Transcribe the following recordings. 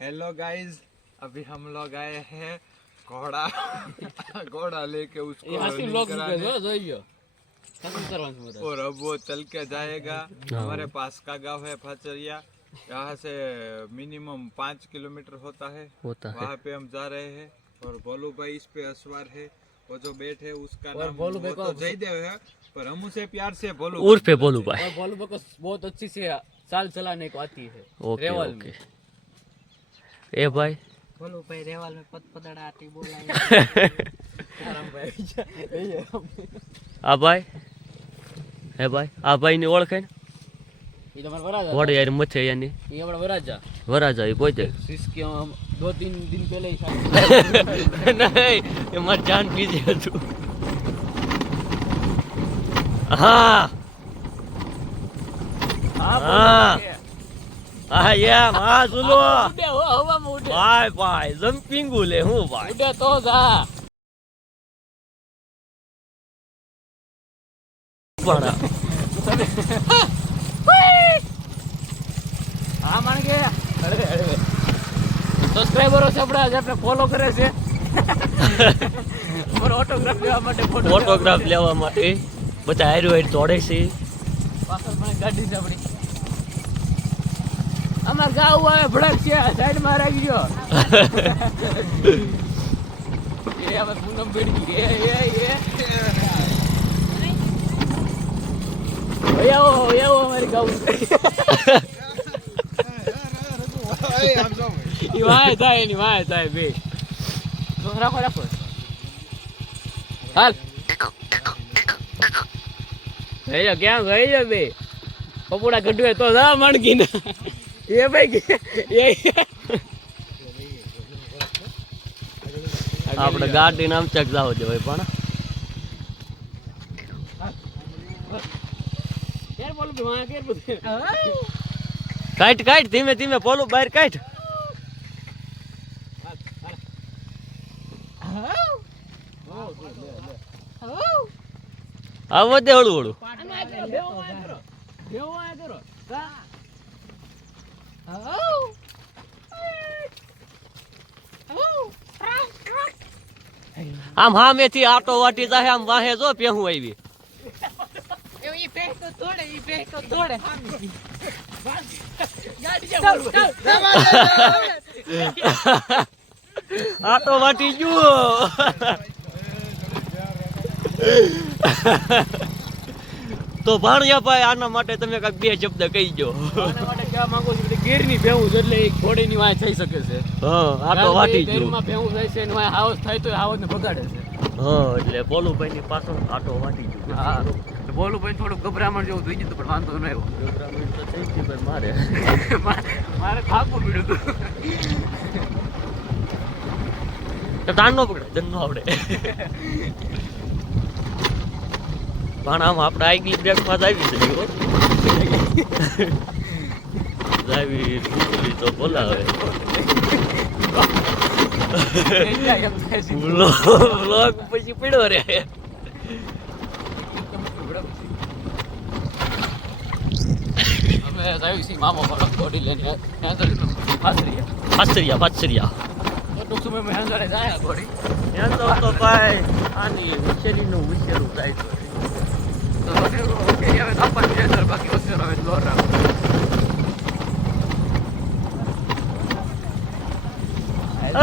Hello guys, अभी हम लोग आए हैं घोड़ा लेके उसको और अब वो चल के जाएगा। हमारे पास का गांव है फचरिया, यहाँ से मिनिमम 5 किलोमीटर होता है। वहाँ पे हम जा रहे हैं और भोलू भाई इस पे असवार है। वो जो बैठ है उसका नाम वो तो जयदेव है, पर हम उसे प्यार से भोलू उर्फ है भोलू भाई। और भोलू को बहुत अच्छी से चाल चलाने को आती है। Okay Rewal okay. में ए भाई बोलो भाई रेवाल में पदपदड़ा आती बोला आ भाई હે ભાઈ આ ભાઈને ઓળખે ને ये तो हमारा वराजा વડે યાર મથે યાની ये हमारा वराजा વરાજા એ પોતે इसके हम 2-3 दिन पहले ही નહીં એ માર જાન બીજે હતું હા હા હા યા માં સુલો उड़े हो हवा में उड़े ભાઈ ભાઈ જમ્પિંગ લે હું ભાઈ उड़े तो जा પણ हाँ मान के अरे अरे सब्सक्राइबरो से આપણે ફોલો કરે છે और ઓટોગ્રાફ લેવા માટે ફોટોગ્રાફ લેવા માટે બધા હાર્યો હાર દોડે છે પાછળ મને ગાડી છે આપણી અમાર ગાવ આવે ભડક છે સાઈડ માં રાખી ગયો એ હવે પૂનમ બેડી એ ઓયો અમારી ગાવ ઈ વાય થાય બે તો રાખો હાલ ગયો ક્યાં ગયો બે પપુડા ગઢવે તો જા મણકી ને એ ભાઈ એ આપણે ગાડી નામ ચક જાવ દે ભાઈ પણ કેર બોલ કે માં કેર પૂછે કાટ કાટ ધીમે ધીમે પોલું બહાર કાટ આવો દે હળું હળું આમ હામેથી આટો વાટી જાય આમ વાહે જો પેહું આવી આટો વાટી ગયો તો ભાણિયા ભાઈ આના માટે તમે કઈક બે શબ્દ કહી દો આના માટે કહેવા માંગુ છું કે ગીરની ભેહું છે એટલે એક ઘોડીની વાય થઈ શકે છે હા આટો વાટી ગયો ગીરમાં ભેહું થાય છે અને વાય હાવસ થાય તો હાવસને બગાડે છે હા એટલે બોલુભાઈ ની પાછળ આટો વાટી ગયો હા તો બોલું ભાઈ થોડું ગભરામણ જેવું થઈ ગયું પણ વાંધો ન આવ્યો ગભરામણ તો થઈ ગઈ પણ મારે મારે ખાપું પીડ્યું હતું તો તાન નો પકડે જન નો આવડે પણ આમ આપણે આગલી બ્રેક માં આવી છે જાવી ભૂલી તો બોલાવે વ્લોગ પછી પડ્યો રે અમે જાવી સી મામો પર ઘોડી લઈને ફાસરિયા ટૂંક સમયમાં હેંદરે જાય ઘોડી એમ તો ભાઈ આની વિશેરીનું વિશેરું થાય તો ઓકે હવે આપણને હેંદર બાકી ઓસેરો હવે લોર રાખો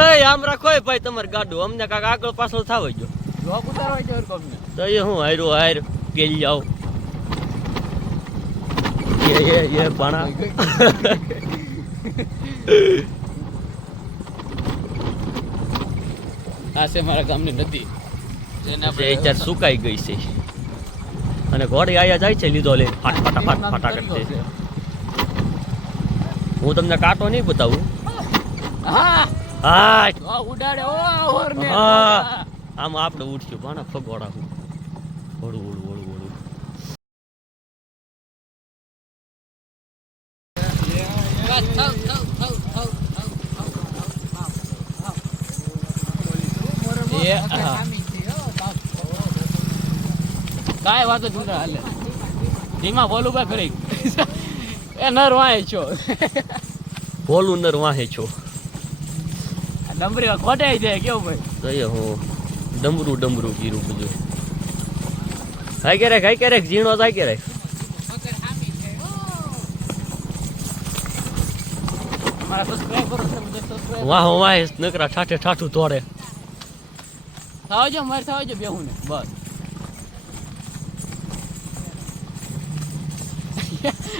એ આમ રાખો ભાઈ તમારે ગાડું અમને કાંક આગળ પાછળ થાવ જો જોક ઉતારવા જો કોમને તો એ હું હાર્યો હાર પેલ જાવ એ બાણા આ છે મારા ગામની નદી જેને એ ચાર સુકાઈ ગઈ છે અને ઘોડી આયા જાય છે લીધો લે ફાટા કરતે હું તમને કાંટો નહીં બતાવું હા હા ઉડાડે ઓ ઓરને હા આમ આપણે ઉઠશું ભાણા ફગોડા હું ઓળું કાય વાતો જુંડા હાલે ધીમા બોલું બા કરી એ નર વાય છો બોલું નર વાહે છો ડમરી ખોટાઈ જાય કેવું ભાઈ જોઈએ હું ડમરું કીરું બધું ખાઈ ક્યારેક ઝીણો થાય ક્યારેક મારા સબસ્ક્રાઇબર છે મુજે સબસ્ક્રાઇબ વાહ નકરા ઠાઠું તોડે થાવજો મારે થાવજો બેહું ને બસ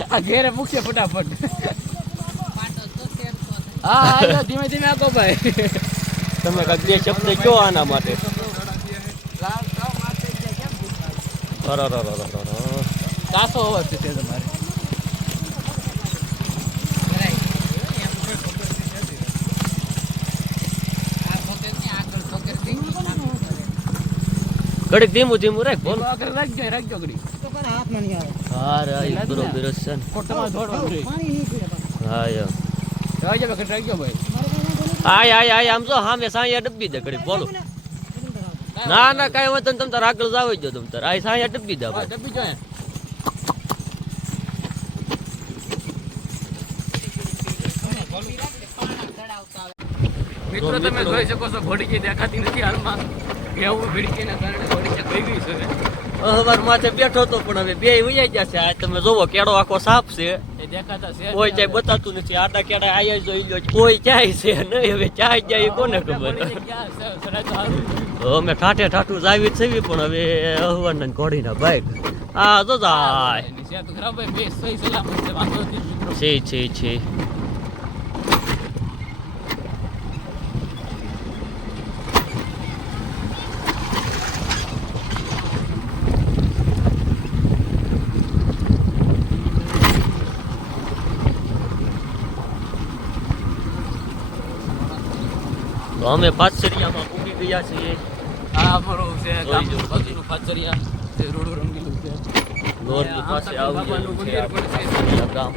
આ ઘેરે મૂકશે ફટાફટ હા હાલો ધીમે આકો ભાઈ તમે કાંઈક બે શબ્દ કહો આના માટે કાસો અવાજ છે તમારે ઘડીક ધીમું રાખ બોલ રાખજો ઘડી હાથમાં નહીં આવે હા રે બરોબર છે ને ખોટામાં દોડવાનું રે પાણી નહીં પીડે પાછું. હા યાર રાખજો ઘડી રાખજો ભાઈ આય આમ જો સામે સાયા ડબ્બી દે ઘડી બોલો ના કાંઈ વાંધો નહીં તમ તાર આગળ જાવ જો તમ તાર આ સાયા ડબ્બી દે ભાઈ ડબ્બી જોઈએ મિત્રો તમે જોઈ શકો છો ઘોડી કે દેખાતી નથી હાલમાં એવું ભીડકીના કારણે ઘોડી ગઈ છે અમાર માથે બેઠો તો પણ હવે બે વૈયા ગયા છે આ તમે જોવો કેડો આખો સાફ છે એ દેખાતા છે કોઈ ચાય બતાતું નથી આડા કેડા આયા જોઈ લો કોઈ ચાય છે નહીં હવે ચાય જાય કોને ખબર અમે ઠાઠું જાવી જ છે પણ હવે અહવાન ઘોડીના બાઈક આ જો જાય છે તો અમે પાછરિયામાં પૂગી ગયા છીએ આ અમારું છે ગામનું બાજુનું પાછરિયા જે રોડ રંગીલું છે રોડની પાસે આવું છે ગામ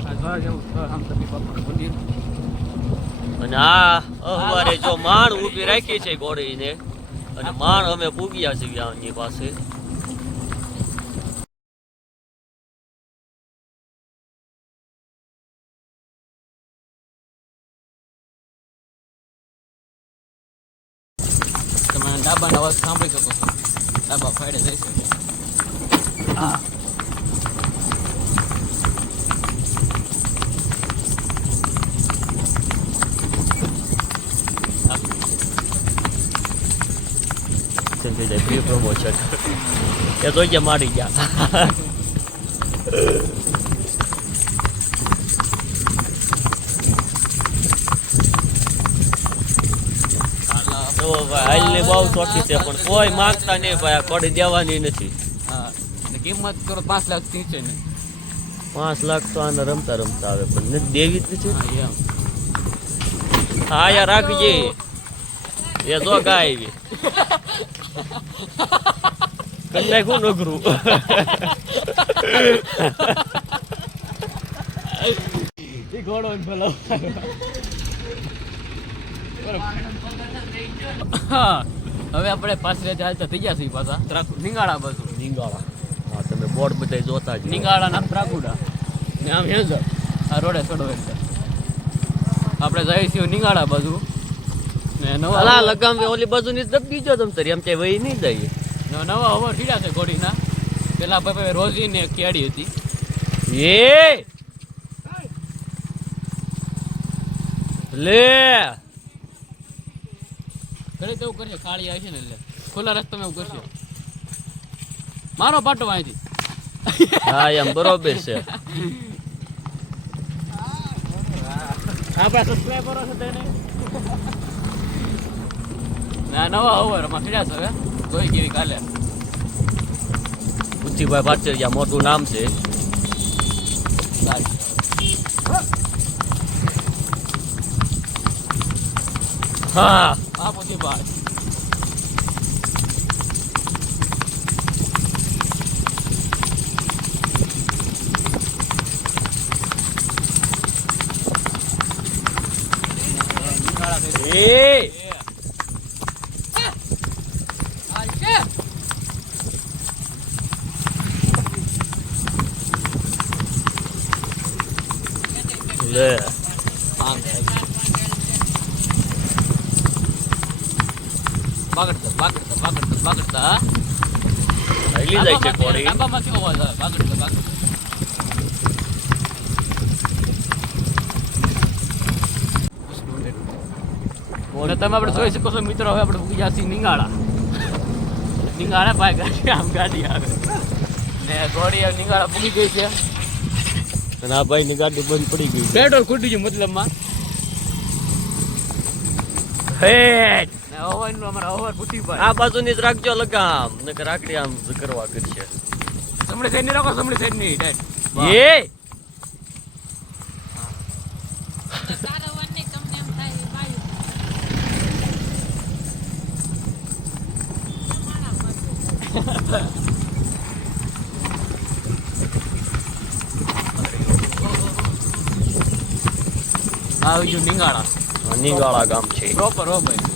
આ જોવા જેવું સ્થળ આમતપી બાપાનું મંદિર અને આ અહવારે જો માણ ઊભી રાખી છે ઘોડીને અને માણ અમે પૂગ્યા છીએ આની પાસે તમે ડાબાનો અવાજ સાંભળી શકો છો ડાબા ફાડે જઈ શકે હા પ્રી પ્રમોશન એ તો ગયા મારી ગયા હાલની બહુ ચોખ્ખી છે પણ કોઈ માંગતા નહીં ભાઈ કોડી દેવાની નથી હા કિંમત કરો 5 લાખ થી છે ને 5 લાખ તો આને રમતા આવે પણ નથી દેવી જ નથી હા એમ હા યાર રાખજે એ જો ગાય આવી કરી નાખું નગરું ઘોડો ભલો હા હવે આપણે પાછળ ચાલતા થઈ ગયા છીએ પાછા નિંગાળા બાજુ હા તમે બોર્ડ બધા જોતા જ નિંગાળા ના પ્રાકુડા ને આમ હેઝર આ રોડે ચડો એટલે આપણે જઈએ છીએ નિંગાળા બાજુ ને નવા લગામ ઓલી બાજુ ની દબી જો તમ તરી એમ ચાય વહી નહીં દઈએ નવા હવા ઠીડા છે ઘોડીના પેલા ભાઈ રોજી ને કેડી હતી એ લે ઘરે તો એવું કરશે ખાળી આવી છે ને એટલે ખુલ્લા રસ્તામાં એવું કરશે મારો પાટો અહીંથી હા એમ બરોબર છે આપણા સબસ્ક્રાઈબરો છે તેને ના નવા ઓવરમાં ઠીડા છે હવે જોઈ કેવી કાલે ઉચ્ચીભાઈ પાછળ મોટું નામ છે હા આ પછી બાદ એ લે બાગડતા હલી જાય છે ઘોડી. ડાબામાંથી અવાજ આવે બાગડતા. અને તમે આપણે જોઈ શકો છો મિત્રો, હવે આપણે ઉગી જશે નિંગાળા ભાઈ ગાડી આમ ગાડી આવે ને ઘોડી નિંગાળા પૂગી ગઈ છે અને આ ભાઈની ગાડી બંધ પડી ગઈ. પેટ્રોલ ખૂટી ગયું મતલબમાં. હેટ ને હવાનું અમારા હવાર પૂટી પર આ બાજુની જ રાખજો લગામ, નકર રાખડી આમ કરવા કરશે. સમડી સાઈડ ની રાખો, સમડી સાઈડ ની ડાયરેક્ટ. એ આવી ગયું નિંગાળા. નિગાળા ગામ છે. પ્રોપર હો ભાઈ.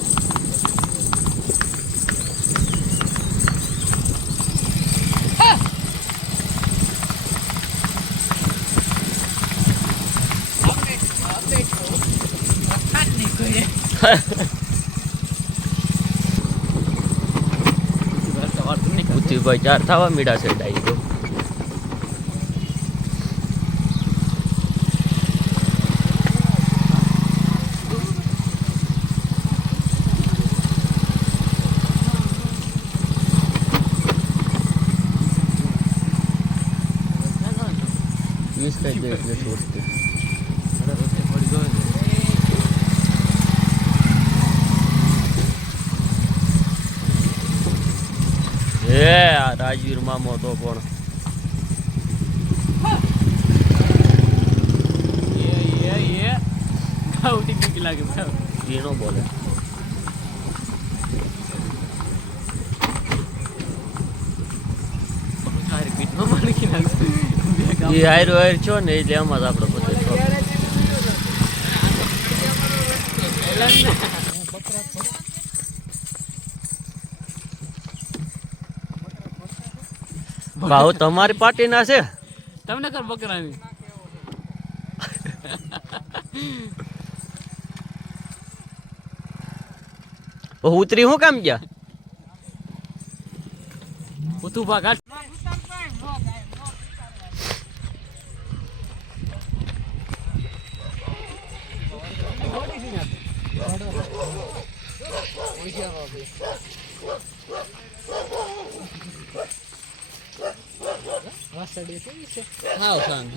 ભાઈ ચાર થવા મીડા છે ડાઈ તો. વીસ કઈ દે એટલે છોડતી. આ રાજવીર મામો તો પણ લાગે એ નો બોલે. એ હાયરો હાયર છો ને એટલે આમાં જ આપણે બધું ભાવ તમારી પાર્ટીના છે. તમને કર બકરાની ઉતરી હું કામ ગયા ઉતું ભાગ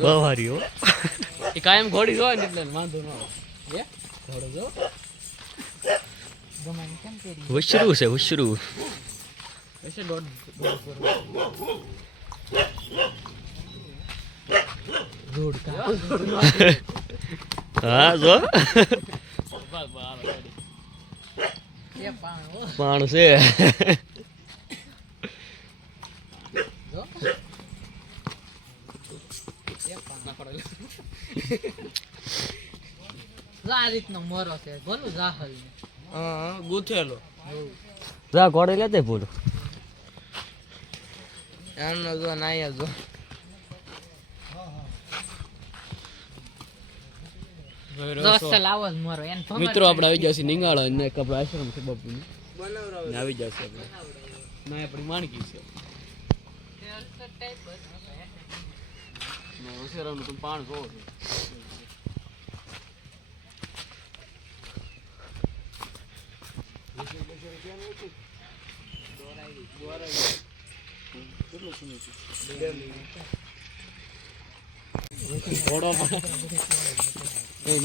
બહારી હો. એ કાયમ ઘોડી હોય ને એટલે વાંધો ન આવે. ઘોડો જો વશરું છે વશરું. હા જો પાણ છે. આ રીતનો મોરો છે બોલું રાહલ ગુથેલો જા ઘોડે લેતે બોલો. એમનો જો નાયા જો મિત્રો આપણે આવી જશે નિંગાળો અને આપણે આશ્રમ છે બાપુનું આવી જશે આપણે ના આપણી માણકી છે વસેરાનું તમે પાણ જોવો છો.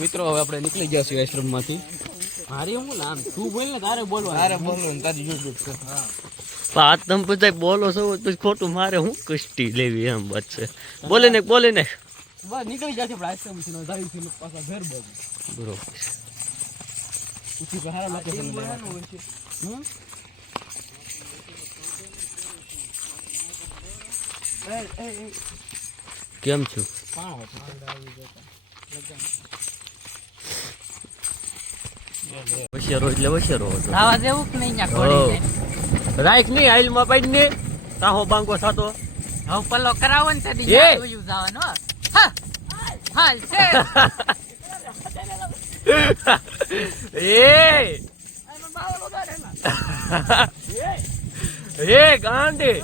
મિત્રો હવે આપણે નીકળી ગયા છીએ આશ્રમ માંથી. મારી હું નામ તું બોલ ને તારે બોલવા તારે બોલવું તારી યુટ્યુબ છે. આ તમે બધા બોલો છો પછી ખોટું મારે હું કષ્ટી લેવી એમ વાત છે. બોલે ને બસ નીકળી જશે આપણે આશ્રમ થી જાવી છે પાછા ઘર બાજુ. બરોબર ઉઠી બહાર લોકેશન લેવાનું છે. કેમ છું વશેરો એટલે વશેરો હતો. આવા જેવું કે નહીં ન્યા ઘોડી જાય. રાઈક ની આઈલ માં પડી ને તાહો બાંગો સાતો હવે પલ્લો કરાવો ને તે એ! જોયું જવાનું હા હાલ છે એ હે ગાંડી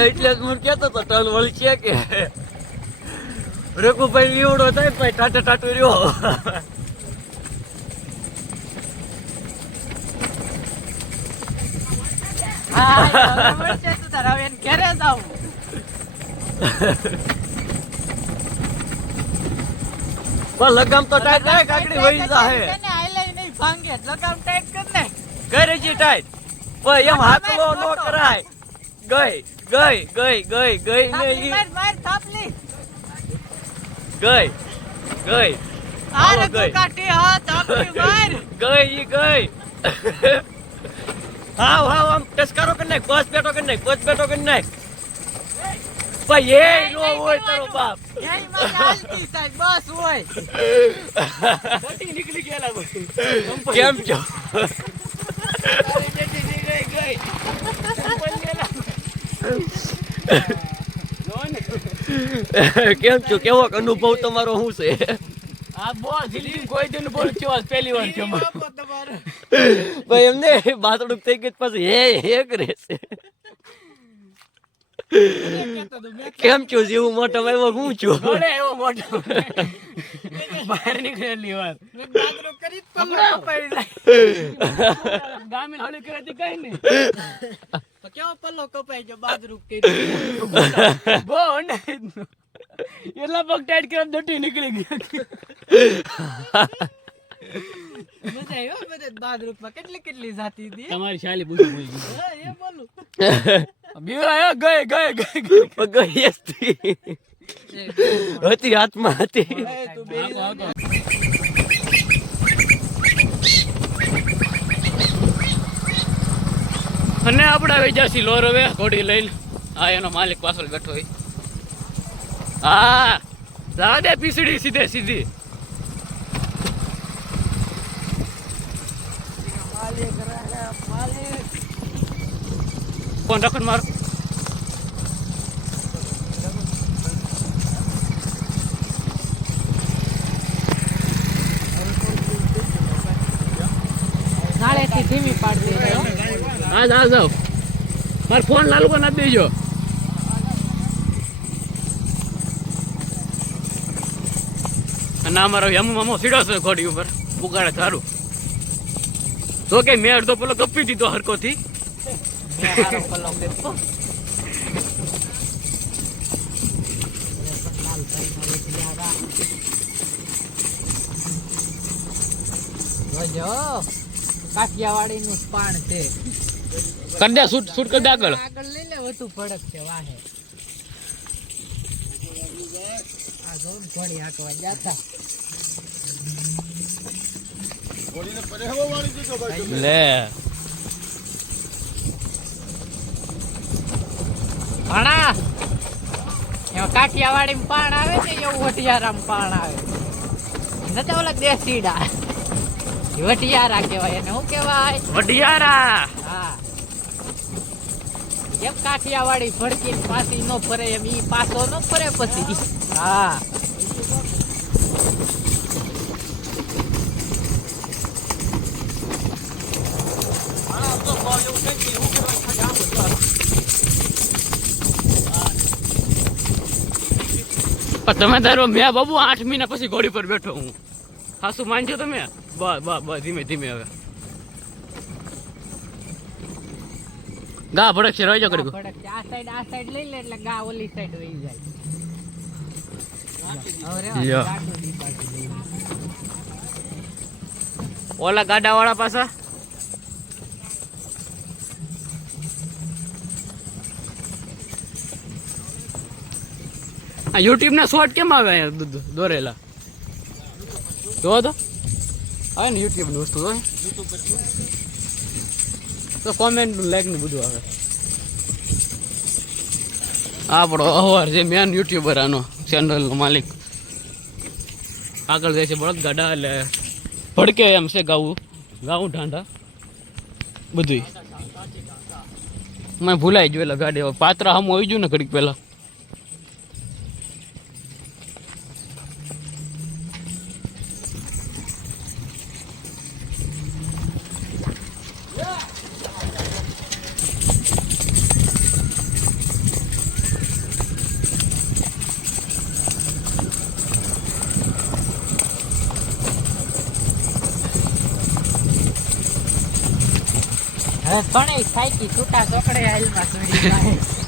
એટલે હું કેતો તો ટન વળી છે કે રેકુભાઈ લીવડો થાય ભાઈ ટાટા ટાટુ રહ્યો પણ લગામ તો ટાઈટ થાય કાકડી વહી જાહે કરે છે ટાઈટ પણ એમ હાથલો નો કરાય ગઈ ને ઈ ગઈ હાવ આમ ટસકારો કરી નાખ બસ બેઠો કરી નાખ ભાઈ એ નો હોય તારો બાપ નીકળી ગયેલા કેમ છો કેમ છો કેવો અનુભવ તમારો શું છે આ બોલ જિંદગી કોઈ દિન બોલ કેવા પહેલી વાર છે ભાઈ એમને બાથડું થઈ ગઈ પછી હે કરે છે કેમ છો જેવું મોટો આવ્યો હું છું એવો મોટો બહાર નીકળેલી વાર ગામીન હળી કરે કઈ નહીં કેવો પલ્લો કપાઈ ગયો બાજરું બહુ એટલા પગ ટાઈટ કરે દટી નીકળી ગઈ મજા આવ્યો બધે બાજરૂપમાં કેટલી જાતી હતી તમારી શાલી પૂછું એ બોલું બીવરાયો ગઈ હતી હાથમાં હતી અને આપણે આવી જશે લોર હવે ઘોડી લઈને હા એનો માલિક પાછળ બેઠો હોય હા રાધે પીસડી સીધી ફોન રખડ મારો નાળેથી ધીમી પાડી દે હા જાઓ મારો ફોન લાલુ કો ના દેજો ના મારો યમુ મામો સીડો છે ઘોડી ઉપર ઉગાડે સારું તો કે મેળ તો પેલો કપી દીધો હરકોથી કાઠિયાવાડી નું પાણ છે કર દે શૂટ કર દે આગળ લઈ લે વધુ ભડક છે વાહે આ જો ઘોડી હાંકવા જાતા લે ભાણા એમાં કાઠિયાવાડી પાણ આવે ને એવું વટિયારામ પાણ આવે નથી ઓલા દેશીડા વટિયારા કહેવાય એને શું કહેવાય વઢિયારા હા જેમ કાઠિયાવાડી ભડકીને પાછી નો ફરે એમ ઈ પાછો નો ફરે પછી હા તમે તારો મેં બાબુ 8 મહિના પછી ઘોડી પર બેઠો હું હાસુ માનજો તમે બસ ધીમે હવે ગા ભડક છે રહી જાવ કરી ભડક આ સાઈડ લઈ લે એટલે ગા ઓલી સાઈડ વહી જાય ઓલા ગાડા વાળા પાછા આ યુટ્યુબ ના શોર્ટ કેમ આવે અહીંયા દોરેલા જો તો આવે ને યુટ્યુબ ની વસ્તુ તો કોમેન્ટ લાઈક ને બધું આવે આપણો અવાર જે મેન યુટ્યુબર આનો ચેનલ નો માલિક આગળ જાય છે બળદ ગાડા એટલે ભડકે એમ છે ગાવું ઢાંઢા બધું મેં ભૂલાઈ જોયેલા ગાડી હવે પાત્રા હમ આવી ગયું ને ઘડીક પહેલા હવે પણ સાઈકી છૂટા ચોકડે હાલમાં છોડી જાય